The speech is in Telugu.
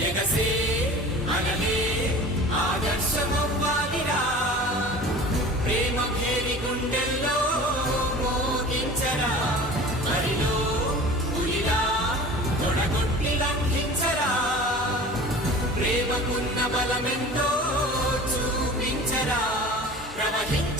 ఎగసే అనలే ఆదర్శమవ్వాలిరా ప్రేమ భేరి గుండెల్లో మోగించరా మరిలో పులిలా తొడగొట్టి లంఘించరా ప్రేమకున్న బలమెంతో చూపించరా ప్రవహించ